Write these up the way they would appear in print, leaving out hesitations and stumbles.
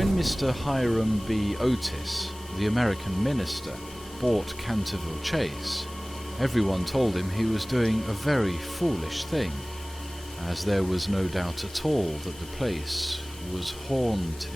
When Mr. Hiram B. Otis, the American minister, bought Canterville Chase, everyone told him he was doing a very foolish thing, as there was no doubt at all that the place was haunted.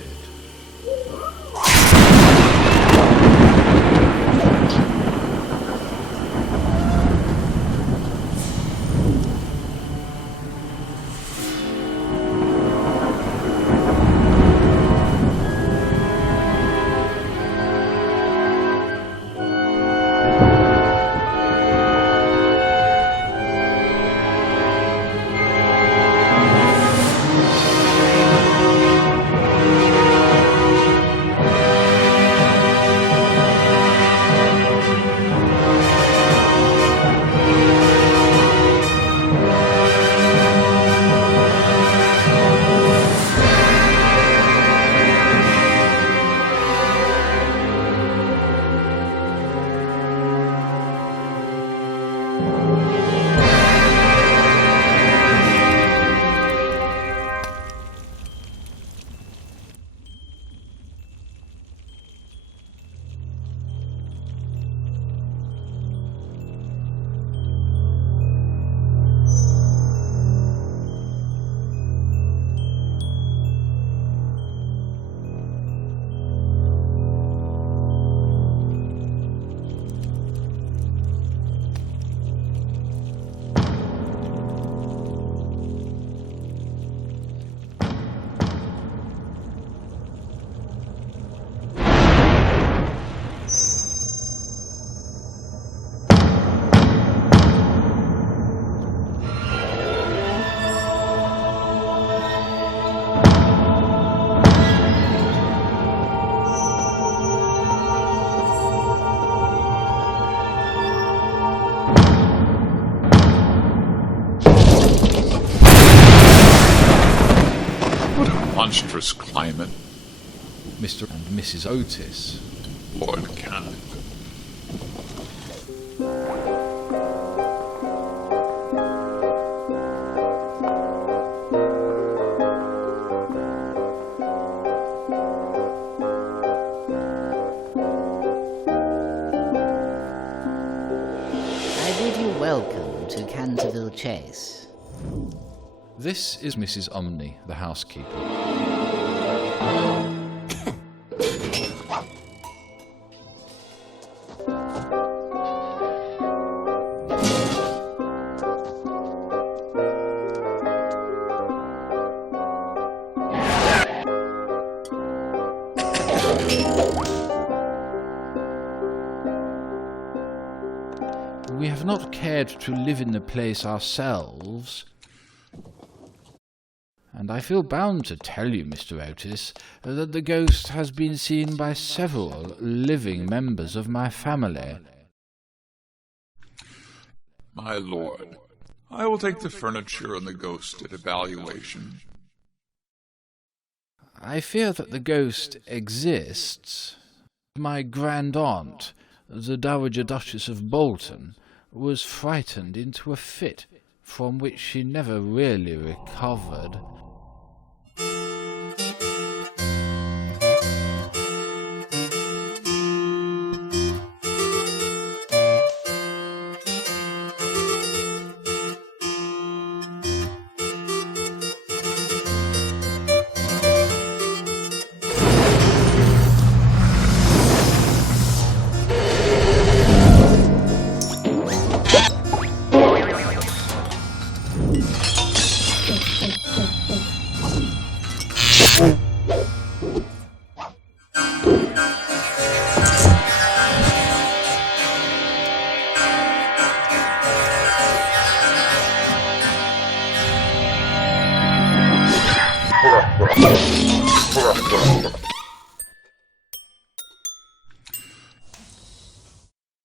Monstrous climate. Mr. and Mrs. Otis. Lord Canterville. I bid you welcome to Canterville Chase. This is Mrs. Umney, the housekeeper. We have not cared to live in the place ourselves, and I feel bound to tell you, Mr. Otis, that the ghost has been seen by several living members of my family. My lord, I will take the furniture and the ghost at evaluation. I fear that the ghost exists. My grand-aunt, the Dowager Duchess of Bolton, was frightened into a fit from which she never really recovered.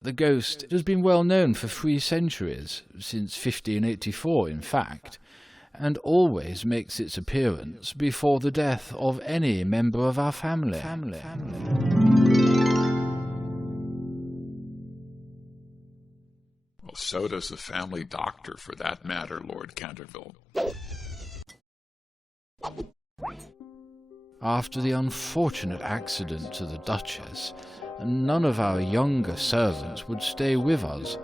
The ghost has been well known for 3 centuries, since 1584 in fact, and always makes its appearance before the death of any member of our family. Well, so does the family doctor, for that matter, Lord Canterville. After the unfortunate accident to the Duchess, none of our younger servants would stay with us,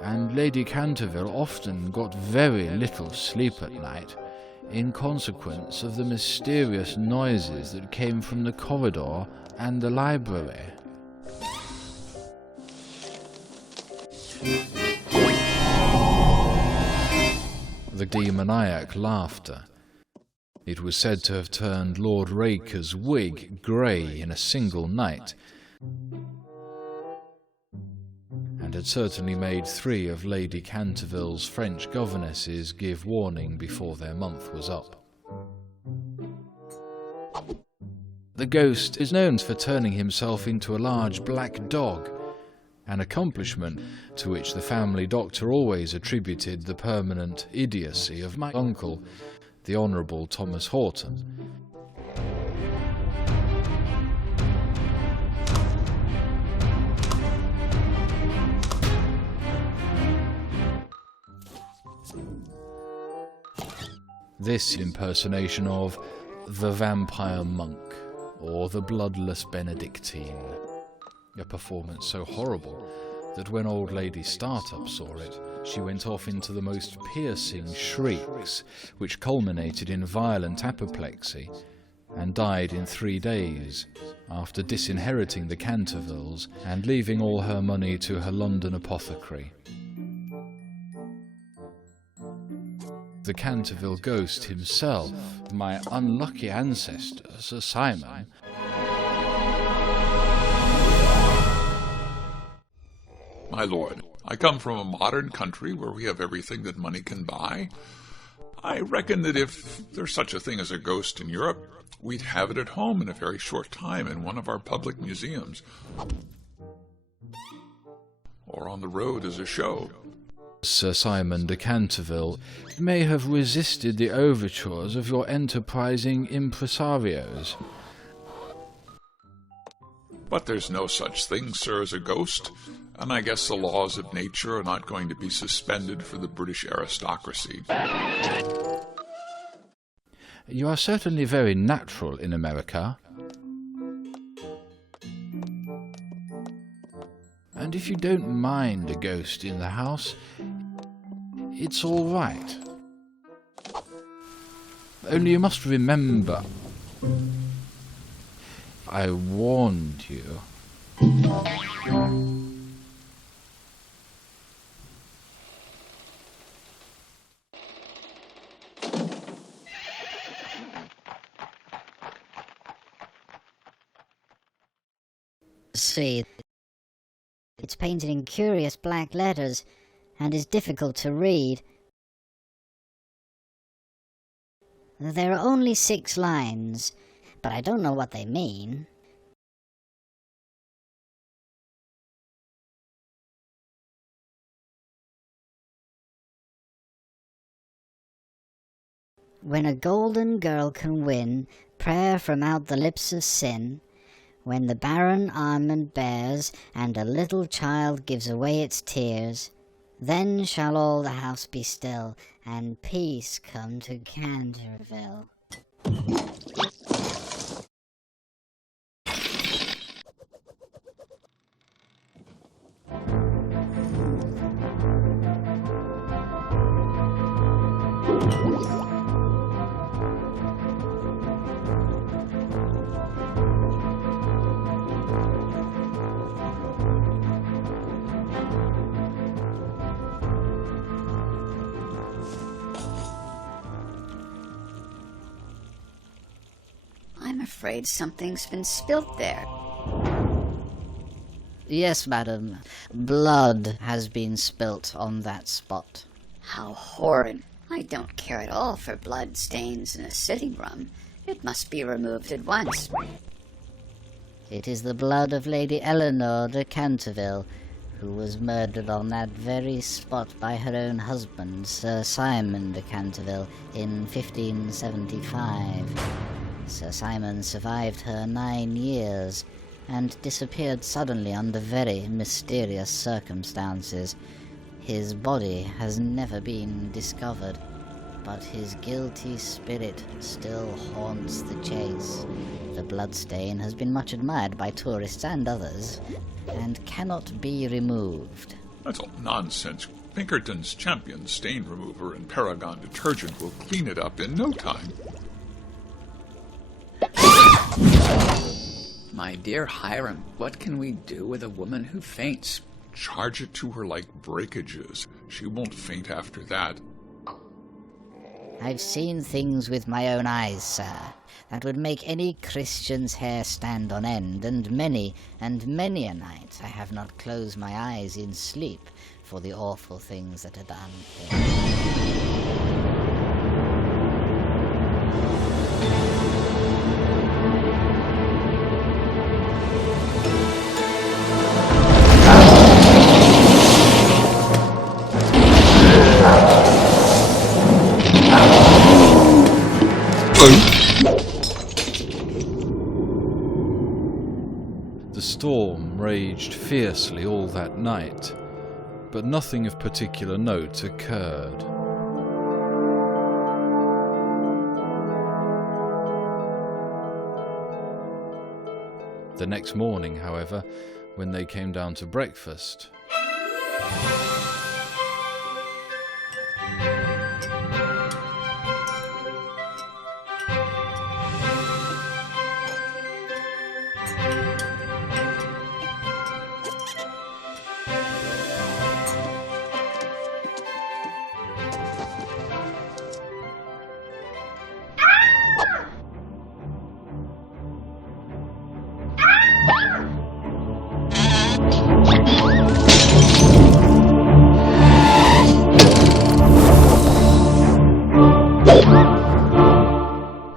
and Lady Canterville often got very little sleep at night, in consequence of the mysterious noises that came from the corridor and the library. The demoniac laughter. It was said to have turned Lord Raker's wig grey in a single night, and had certainly made 3 of Lady Canterville's French governesses give warning before their month was up. The ghost is known for turning himself into a large black dog, an accomplishment to which the family doctor always attributed the permanent idiocy of my uncle, the Honourable Thomas Horton. This impersonation of the vampire monk, or the bloodless Benedictine, a performance so horrible that when old Lady Startup saw it, she went off into the most piercing shrieks, which culminated in violent apoplexy, and died in 3 days, after disinheriting the Cantervilles and leaving all her money to her London apothecary. The Canterville Ghost himself, my unlucky ancestor, Sir Simon, My lord, I come from a modern country where we have everything that money can buy. I reckon that if there's such a thing as a ghost in Europe, we'd have it at home in a very short time in one of our public museums. Or on the road as a show. Sir Simon de Canterville may have resisted the overtures of your enterprising impresarios. But there's no such thing, sir, as a ghost, and I guess the laws of nature are not going to be suspended for the British aristocracy. You are certainly very natural in America. And if you don't mind a ghost in the house, it's all right. Only you must remember, I warned you. See, it's painted in curious black letters and is difficult to read. There are only 6 lines, but I don't know what they mean. When a golden girl can win prayer from out the lips of sin, when the barren almond bears and a little child gives away its tears, then shall all the house be still and peace come to Canterville. I'm afraid something's been spilt there. Yes, madam. Blood has been spilt on that spot. How horrid. I don't care at all for blood stains in a sitting room. It must be removed at once. It is the blood of Lady Eleanor de Canterville, who was murdered on that very spot by her own husband, Sir Simon de Canterville, in 1575. Sir Simon survived her 9 years, and disappeared suddenly under very mysterious circumstances. His body has never been discovered. but his guilty spirit still haunts the chase. The bloodstain has been much admired by tourists and others, and cannot be removed. That's all nonsense. Pinkerton's champion stain remover and Paragon detergent will clean it up in no time. My dear Hiram, what can we do with a woman who faints? Charge it to her like breakages. She won't faint after that. I've seen things with my own eyes, sir, that would make any Christian's hair stand on end, and many a night I have not closed my eyes in sleep for the awful things that are done here. The storm raged fiercely all that night, but nothing of particular note occurred. The next morning, however, when they came down to breakfast,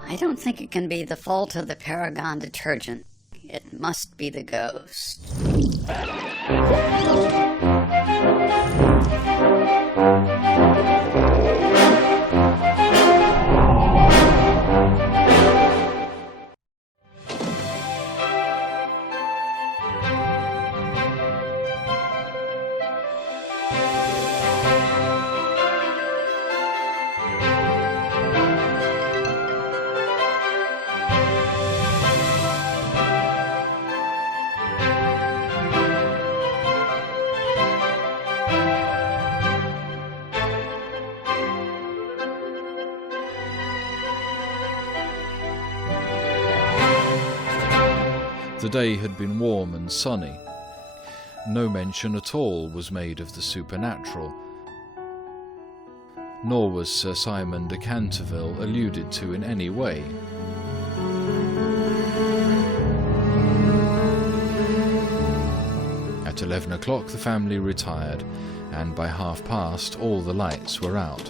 I don't think it can be the fault of the Paragon detergent. It must be the ghost. the day had been warm and sunny. No mention at all was made of the supernatural, nor was Sir Simon de Canterville alluded to in any way. At 11 o'clock the family retired, and by past all the lights were out.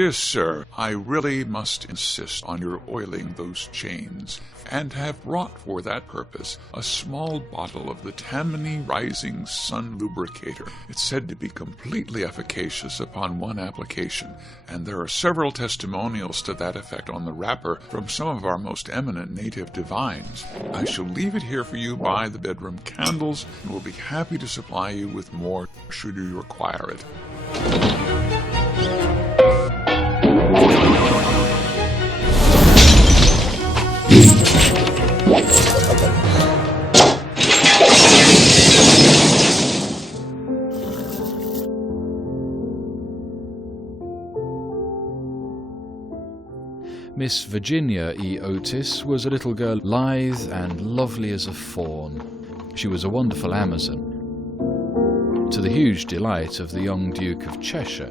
Dear sir, I really must insist on your oiling those chains, and have brought for that purpose a small bottle of the Tammany Rising Sun Lubricator. It's said to be completely efficacious upon one application, and there are several testimonials to that effect on the wrapper from some of our most eminent native divines. I shall leave it here for you by the bedroom candles, and will be happy to supply you with more should you require it. Miss Virginia E. Otis was a little girl, lithe and lovely as a fawn. She was a wonderful Amazon, to the huge delight of the young Duke of Cheshire.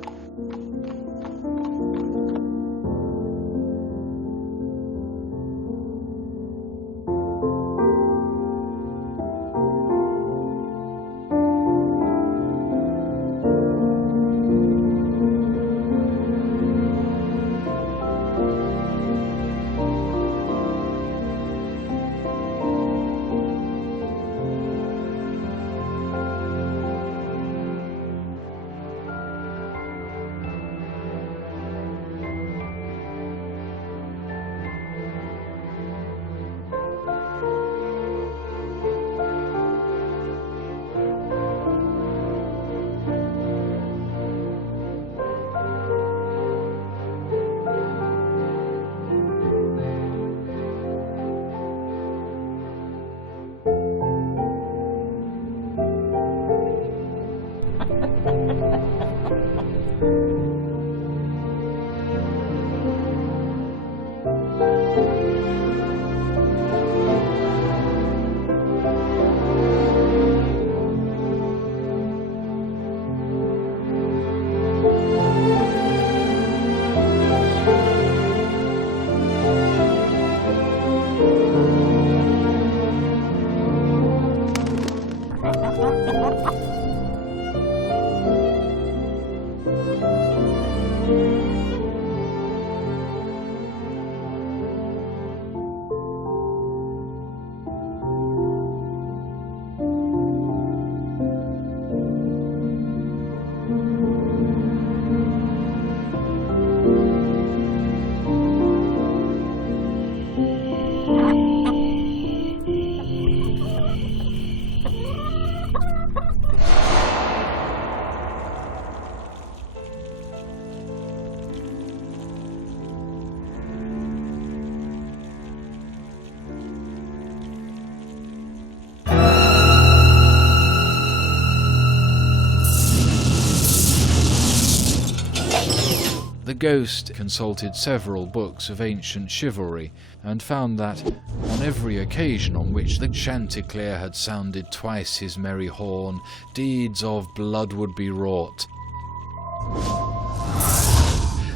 The ghost consulted several books of ancient chivalry, and found that, on every occasion on which the Chanticleer had sounded twice his merry horn, deeds of blood would be wrought,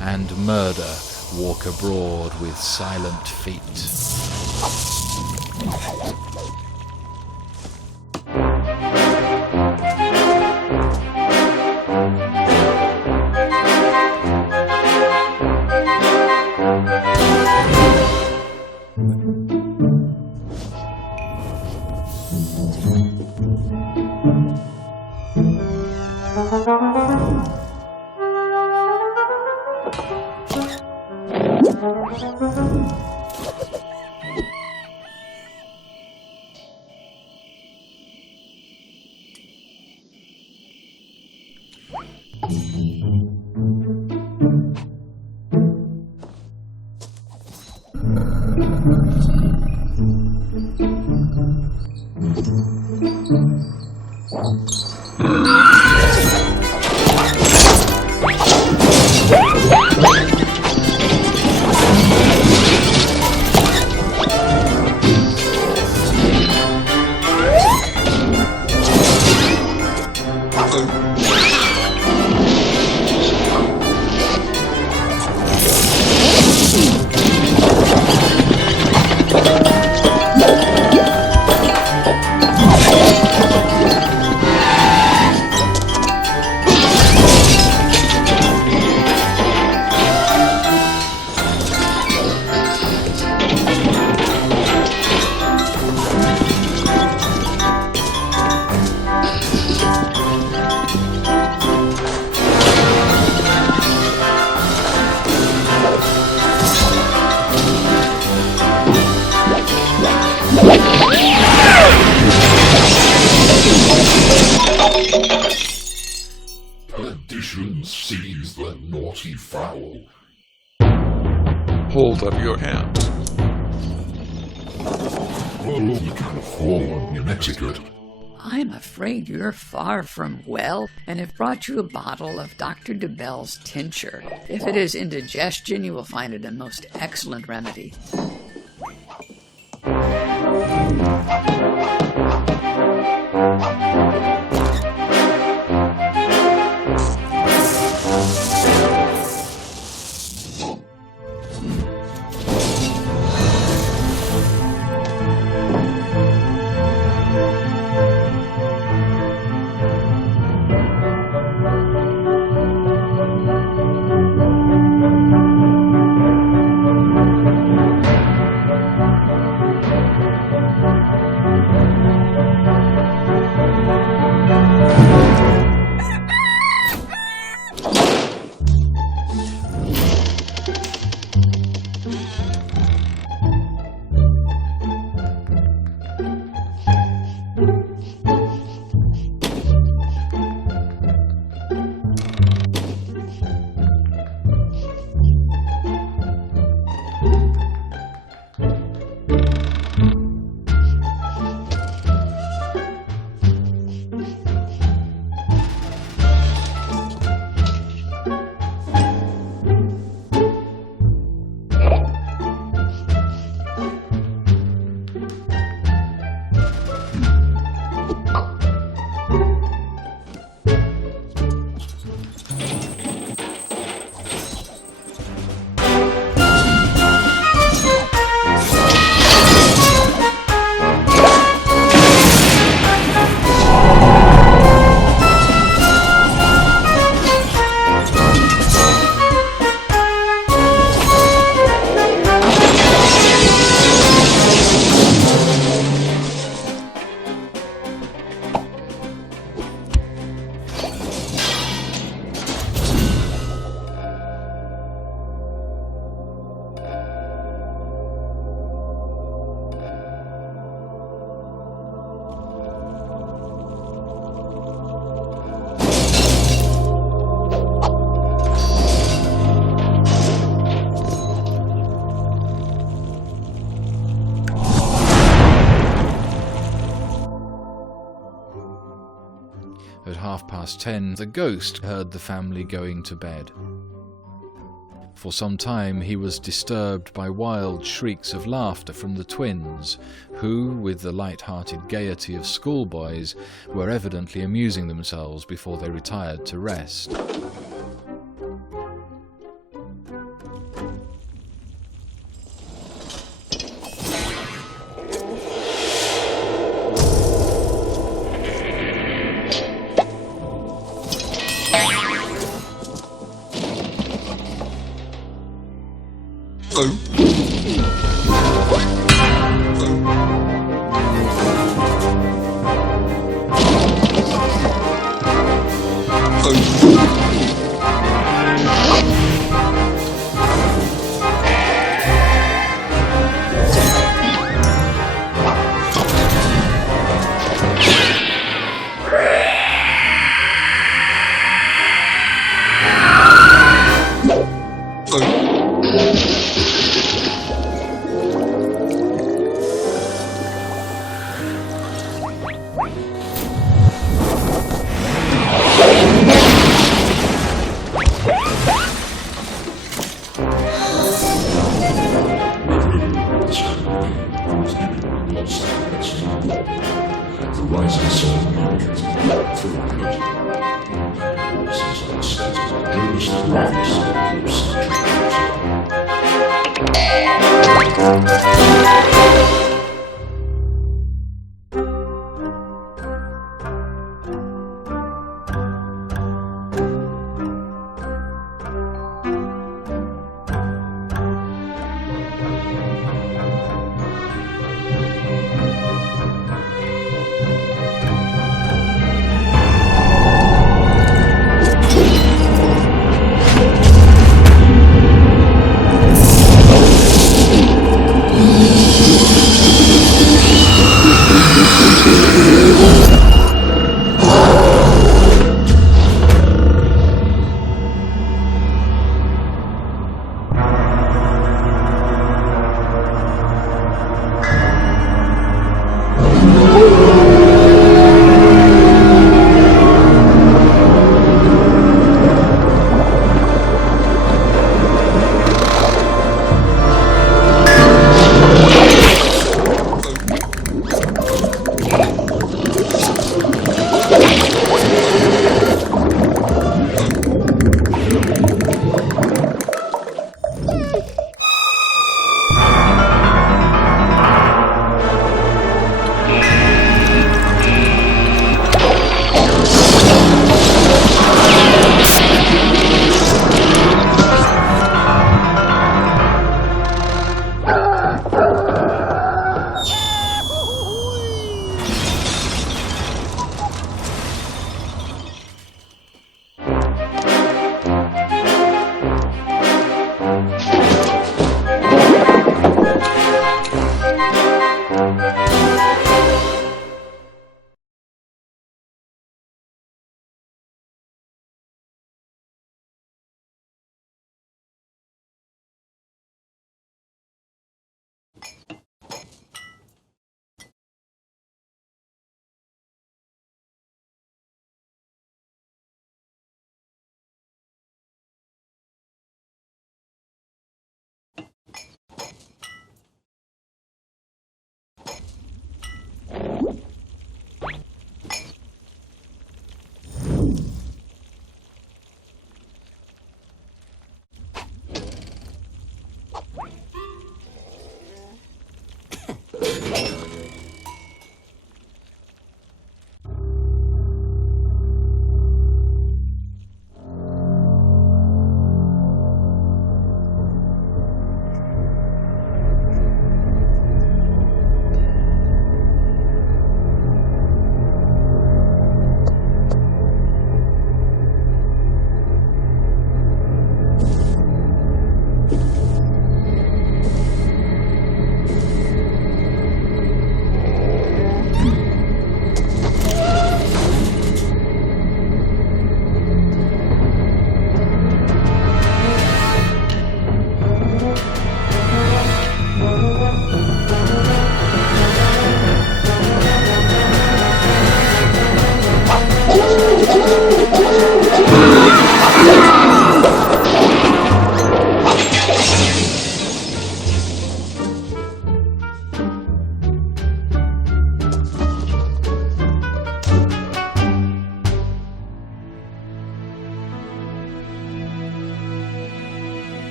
and murder walk abroad with silent feet. naughty fowl. Hold up your hands. Oh, you can afford New Mexico. I'm afraid you're far from well, and have brought you a bottle of Dr. DeBell's tincture. If it is indigestion, you will find it a most excellent remedy. At 10:30, the ghost heard the family going to bed. For some time he was disturbed by wild shrieks of laughter from the twins, who, with the light-hearted gaiety of schoolboys, were evidently amusing themselves before they retired to rest.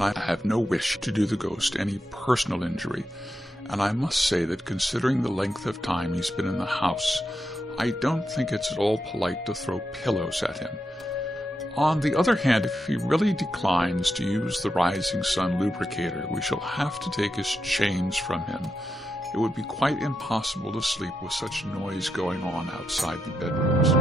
I have no wish to do the ghost any personal injury, and I must say that considering the length of time he's been in the house, I don't think it's at all polite to throw pillows at him. On the other hand, if he really declines to use the Rising Sun lubricator, we shall have to take his chains from him. It would be quite impossible to sleep with such noise going on outside the bedrooms.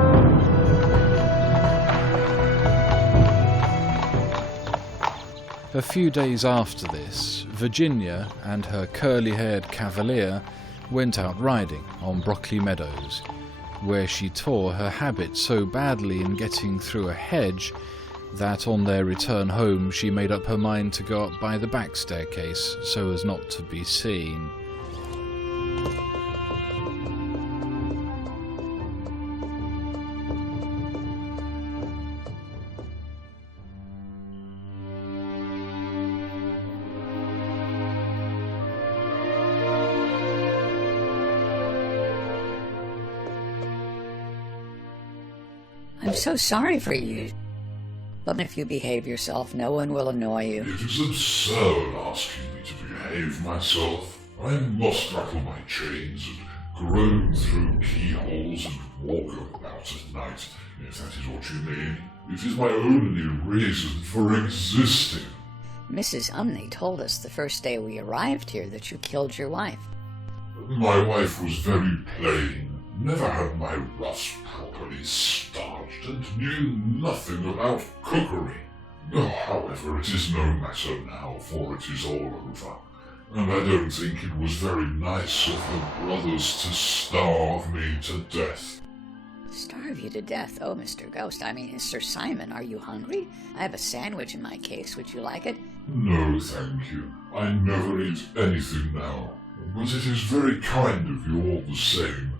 A few days after this, Virginia and her curly-haired cavalier went out riding on Brockley Meadows, where she tore her habit so badly in getting through a hedge that on their return home she made up her mind to go up by the back staircase so as not to be seen. I'm so sorry for you. But if you behave yourself, no one will annoy you. It is absurd asking me to behave myself. I must rattle my chains and groan through keyholes and walk about at night, if that is what you mean. It is my only reason for existing. Mrs. Umney told us the first day we arrived here that you killed your wife. My wife was very plain, never had my ruffs properly starched, and knew nothing about cookery. However, it is no matter now, for it is all over, and I don't think it was very nice of the brothers to starve me to death. Starve you to death? Oh, Mr. Ghost, I mean, Sir Simon, are you hungry? I have a sandwich in my case. Would you like it? No, thank you. I never eat anything now, but it is very kind of you all the same.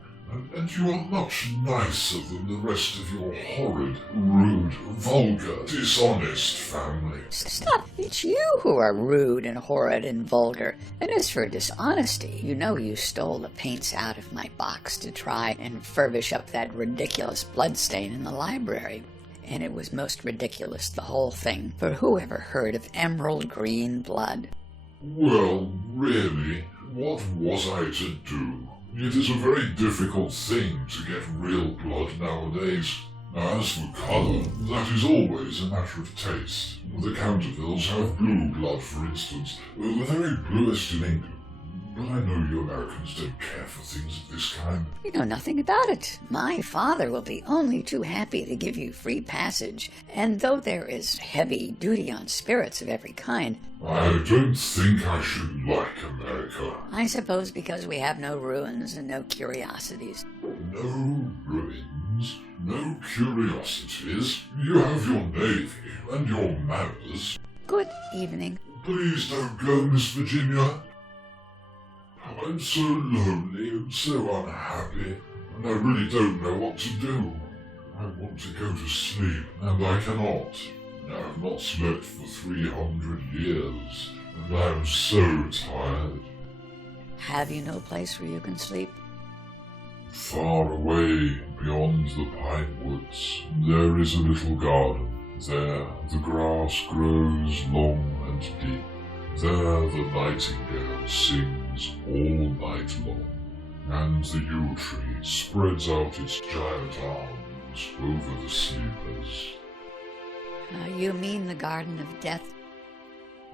And you are much nicer than the rest of your horrid, rude, vulgar, dishonest family. Stop! It's you who are rude and horrid and vulgar. And as for dishonesty, you know you stole the paints out of my box to try and furbish up that ridiculous bloodstain in the library. and it was most ridiculous, the whole thing, for who ever heard of emerald green blood? Well, really, what was I to do? It is a very difficult thing to get real blood nowadays. As for colour, that is always a matter of taste. The Cantervilles have blue blood, for instance, the very bluest in England. But I know you Americans don't care for things of this kind. You know nothing about it. My father will be only too happy to give you free passage, and though there is heavy duty on spirits of every kind, I don't think I should like America. I suppose because we have no ruins and no curiosities. No ruins, no curiosities. You have your navy and your manners. Good evening. Please don't go, Miss Virginia. I'm so lonely and so unhappy, and I really don't know what to do. I want to go to sleep, and I cannot. I have not slept for 300 years, and I am so tired. Have you no place where you can sleep? Far away, beyond the pine woods, there is a little garden. There the grass grows long and deep. There the nightingale sings all night long, and the yew tree spreads out its giant arms over the sleepers. You mean the Garden of Death?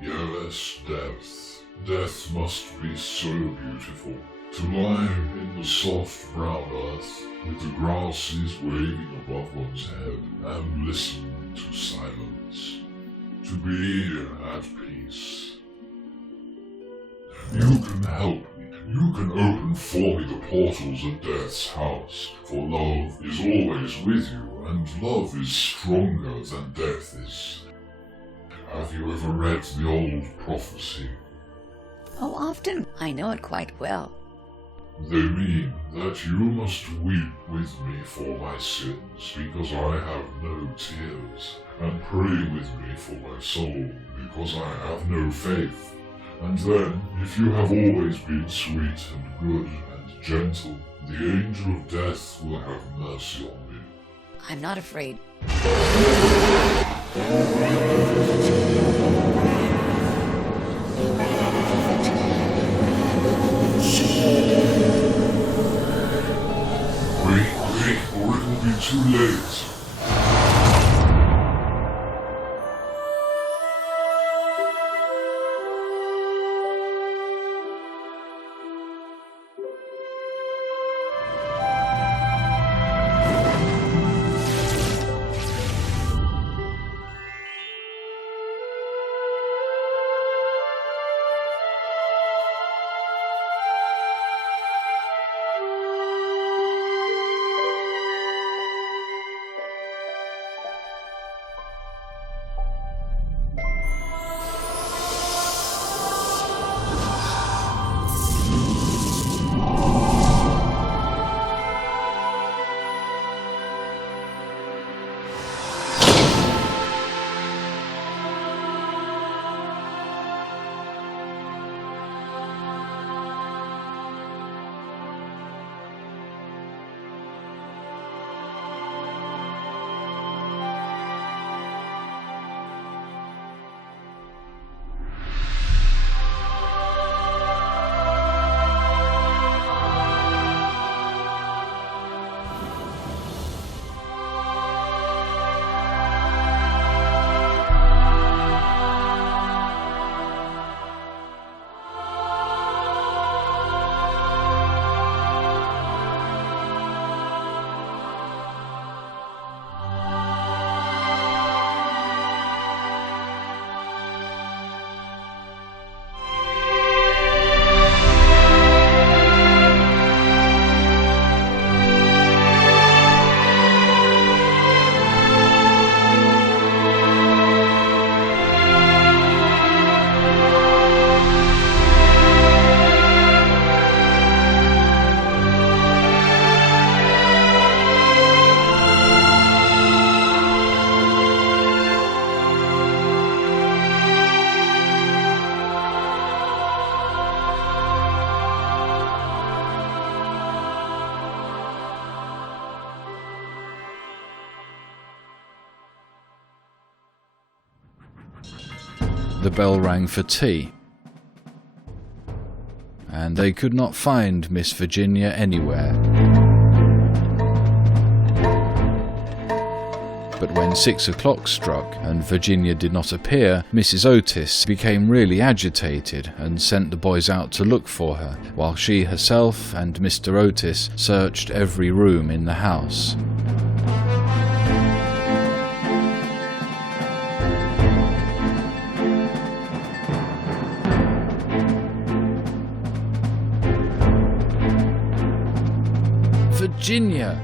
Yes, death. Death must be so beautiful. To lie in the soft brown earth, with the grasses waving above one's head, and listen to silence. To be at peace. You can help me. You can open for me the portals of Death's house, for love is always with you, and love is stronger than death is. Have you ever read the old prophecy? Oh, often. I know it quite well. They mean that you must weep with me for my sins, because I have no tears, and pray with me for my soul, because I have no faith. And then, if you have always been sweet and good and gentle, the angel of death will have mercy on you. I'm not afraid. Quick, or it will be too late. the bell rang for tea, and they could not find Miss Virginia anywhere. But when 6 o'clock struck and Virginia did not appear, Mrs. Otis became really agitated and sent the boys out to look for her, while she herself and Mr. Otis searched every room in the house. Virginia!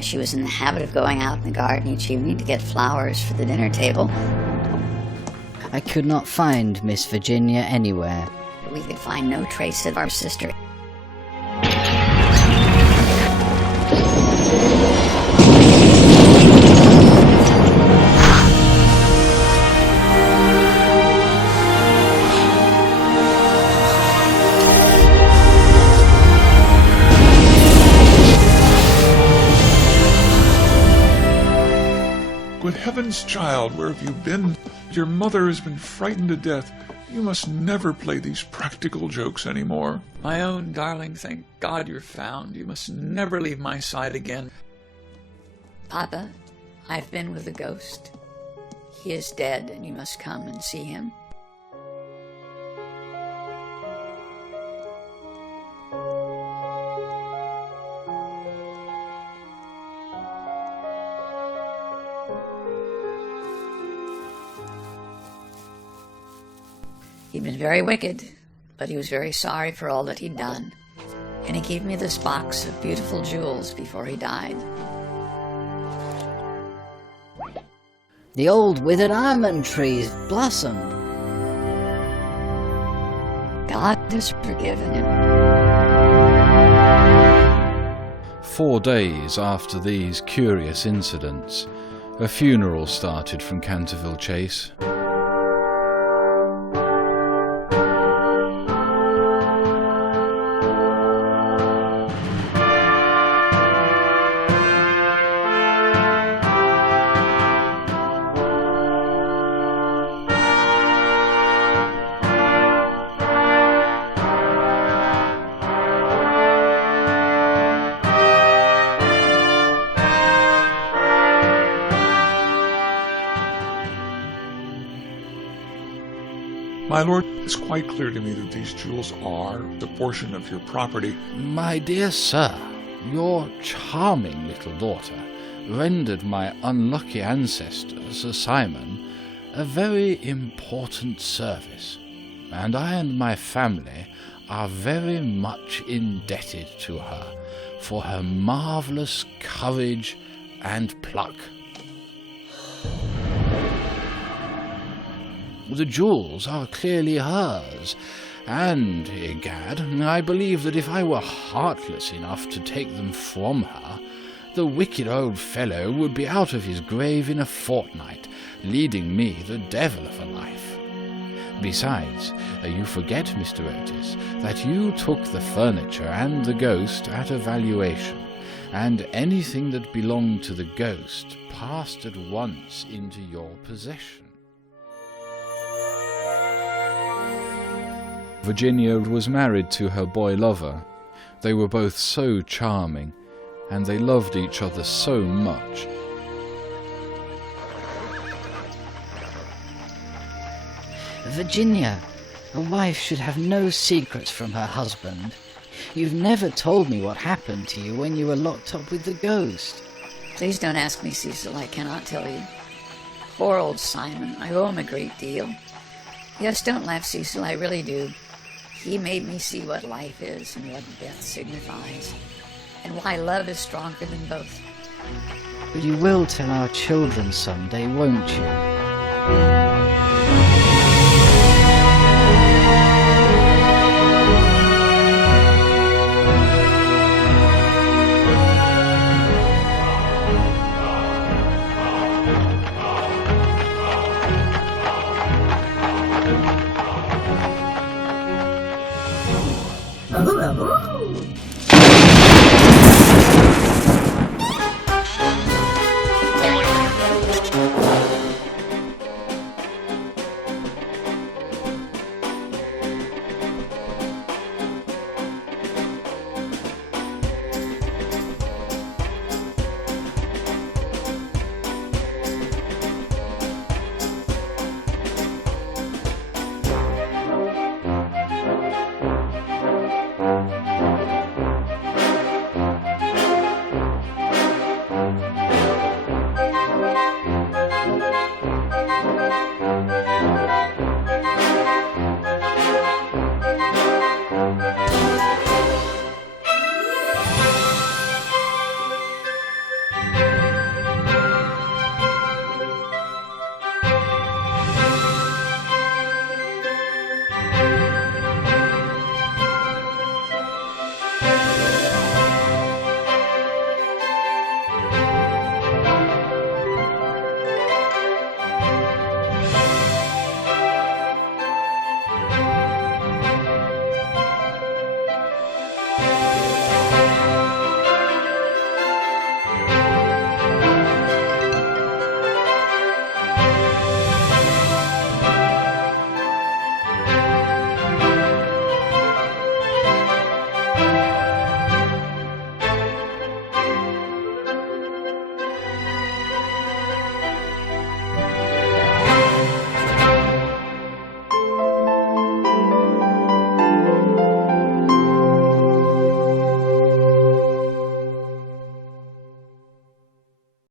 She was in the habit of going out in the garden each evening to get flowers for the dinner table. I could not find Miss Virginia anywhere. We could find no trace of our sister. Good heavens, child, where have you been? Your mother has been frightened to death. You must never play these practical jokes anymore. My own darling, thank God you're found. You must never leave my side again. Papa, I've been with the ghost. He is dead, and you must come and see him. He'd been very wicked, but he was very sorry for all that he'd done, and he gave me this box of beautiful jewels before he died. The old withered almond trees blossomed. God has forgiven him. 4 days after these curious incidents, a funeral started from Canterville Chase. My lord, it's quite clear to me that these jewels are the portion of your property. My dear sir, your charming little daughter rendered my unlucky ancestor, Sir Simon, a very important service, and I and my family are very much indebted to her for her marvellous courage and pluck. The jewels are clearly hers, and, egad, I believe that if I were heartless enough to take them from her, the wicked old fellow would be out of his grave in a fortnight, leading me the devil of a life. Besides, you forget, Mr. Otis, that you took the furniture and the ghost at a valuation, and anything that belonged to the ghost passed at once into your possession. Virginia was married to her boy lover. They were both so charming, and they loved each other so much. Virginia, a wife should have no secrets from her husband. You've never told me what happened to you when you were locked up with the ghost. Please don't ask me, Cecil. I cannot tell you. Poor old Simon. I owe him a great deal. Yes, don't laugh, Cecil. I really do. He made me see what life is and what death signifies, and why love is stronger than both. But you will tell our children someday, won't you?